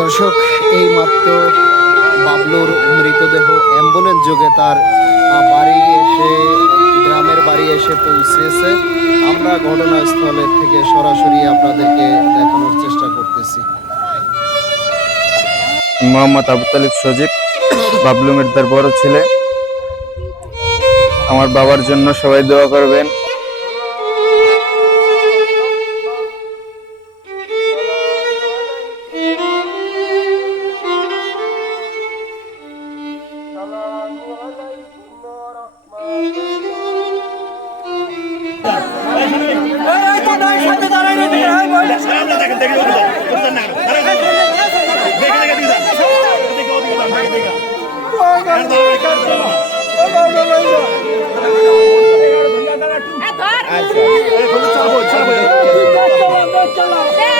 দর্শক এই মাত্র বাবলুর মৃতদেহ অ্যাম্বুলেন্স যোগে তার বাড়ি এসে, গ্রামের বাড়ি এসে পৌঁছেছে। আমরা ঘটনাস্থলে থেকে সরাসরি আপনাদেরকে দেখানোর চেষ্টা করতেছি। মোহাম্মদ আবু তালিব সজীব, বাবলু মির্দার বড় ছেলে। আমার বাবার জন্য সবাই দোয়া করবেন। Hey,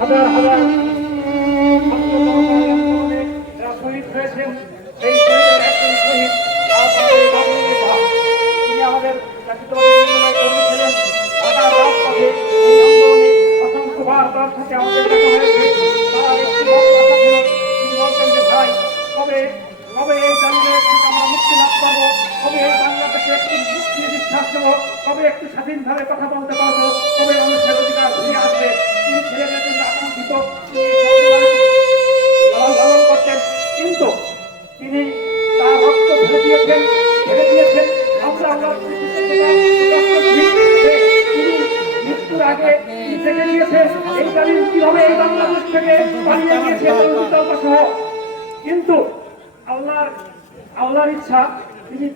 হাজার আমাদের কর্মী ছিলেন। আমাদের দেখা হয়েছে। এই থেকে আমরা মুক্তি লাভ করব? কবে বাংলাদেশে একটি মুক্তি বিশ্বাস দেবো কবে একটু স্বাধীনভাবে কথা বলতে পারব? কবে মানুষের তিনি থেকে দিয়েছেন এই জালিম কীভাবে এই বাংলাদেশ থেকে পালিয়ে গিয়েছে কিন্তু আল্লাহর আল্লাহর ইচ্ছা, তিনি